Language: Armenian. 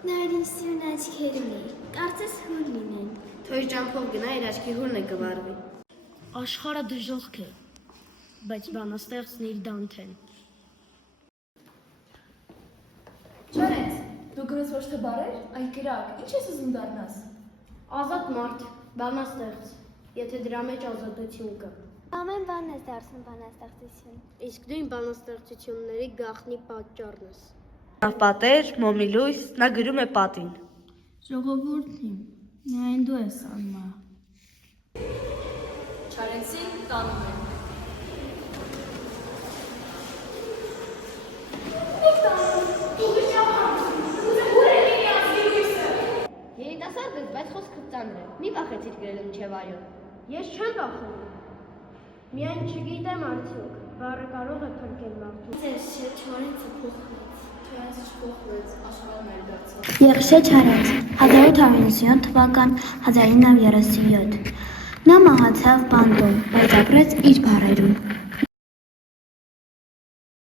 Նարինսյուն աչքերում է, կարծես հուր լինեն։ Թոյ ճամփով գնա իր աչքի հուրն է կվարվի։ Աշխարհը դժոխք է, բայց բանաստեղծն իր Դանթեն։ Չարենց, դու գրես ոչ թե բարեր, այլ կրակ, ինչ ես ուզում դառնաս։ Ազատ մարդ, բանաստեղծ, եթե դրա մեջ ազատություն կա։ Ամեն բանն ես դարձնում բանաստեղծություն։ Իսկ դու իմ բանաստեղծությունների գաղտնի պատճառն ես։ Պատեր, մոմիլույս, նա գրում է պատին։ Ժողովուրդին, միայն դու ես անմա։ Չարենցին տանում են։ Երիտասարդ ես, բայց խոսքը ծանր է։ Մի վախեցիր գրել մինչև այո։ Ես չեմ վախենում։ Միայն չգիտեմ արդյոք, բառը կարող է փրկել մարդուն։ Ձեր Չարենցը փոխվեց։ Չարենցը չփոխվեց, աշխարհն այլ դարձավ։ Եղշե Չարենց, 1897 թվական 1937։ Նա մահացավ բանտում, բայց ապրեց իր բառերում։